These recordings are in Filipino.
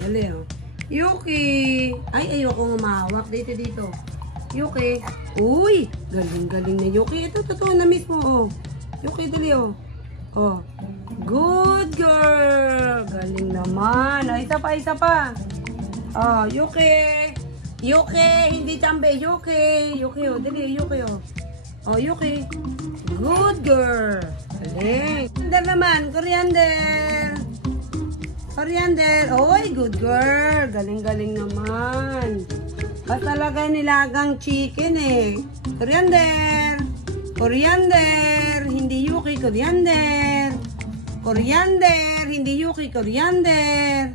Dali, oh. Yuki! Ay, ayoko umahawak. Dito. Yuki! Uy! Galing na Yuki. Ito, totoo na mismo, oh. Yuki, dali, oh. Oh. Good girl! Galing naman. Oh, isa pa. Oh, Yuki! Yuki! Hindi chambe. Yuki! Yuki, oh. Dali, Yuki, oh. Oh, Yuki! Good girl! Galing! Coriander naman. Coriander. Oy, good girl. Galing naman. Basta lagay nilagang chicken eh. Coriander. Hindi Yuki, coriander. Hindi Yuki, coriander.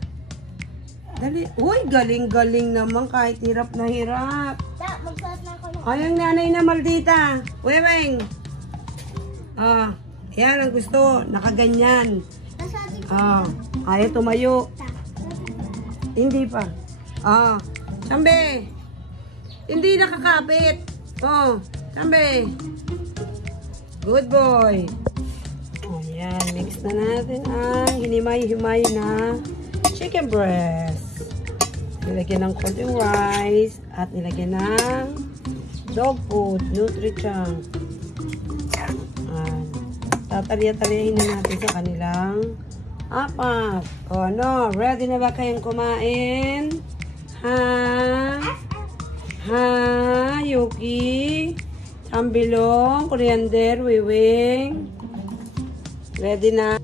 Dali. Uy, galing naman kahit hirap na hirap. Magsuot na ako ng... Ay, ang nanay na maldita. Weweng. Yan ang gusto. Nakaganyan. Ayaw tumayo. Hindi pa. Chambe. Hindi nakakapit. Chambe. Good boy. Ayan, mix na natin ang hinimay-himay na chicken breast. Nilagyan ng konting rice at nilagyan ng dog food, Nutri-Chunk. Tataliya-taliyahin na natin sa kanilang apat. O ano, ready na ba kayong kumain? Yuki? Chambilong, coriander, wiwing. Ready na?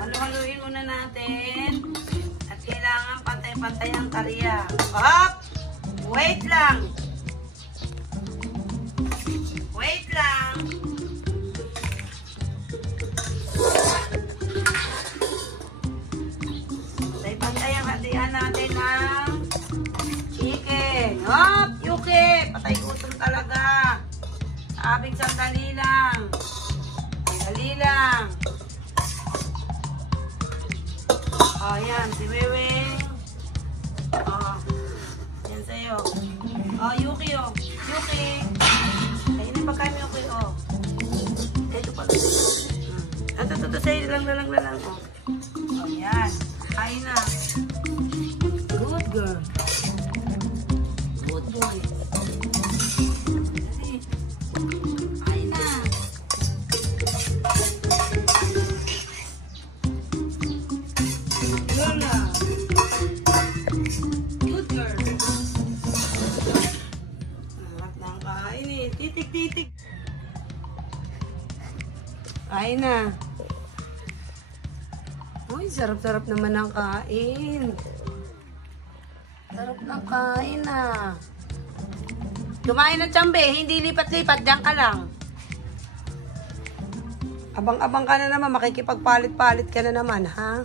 Halu-haluin muna natin. At kailangan pantay-pantay ang kariya. Hop! Wait lang! Pantay ang hatian natin ng chicken. Hop! Yuki! Patay gutom talaga. Abing sandali lang. Sandali lang. Yan. Si Weweng. Yan sa'yo. Yuki, Yuki. Kainin pa kami, Yuki, Ito pa. Ito, sa'yo lang. Yan. Kain na. Good girl. Good boy. Kain na. Lola. Good girl. Harap ng kain eh. Titik. Kain na. Uy, sarap-sarap naman ang kain. Sarap ng kain Kumain na chambe, hindi lipat-lipat, diyan ka lang. Abang-abang ka na naman, makikipagpalit-palit ka na naman, ha?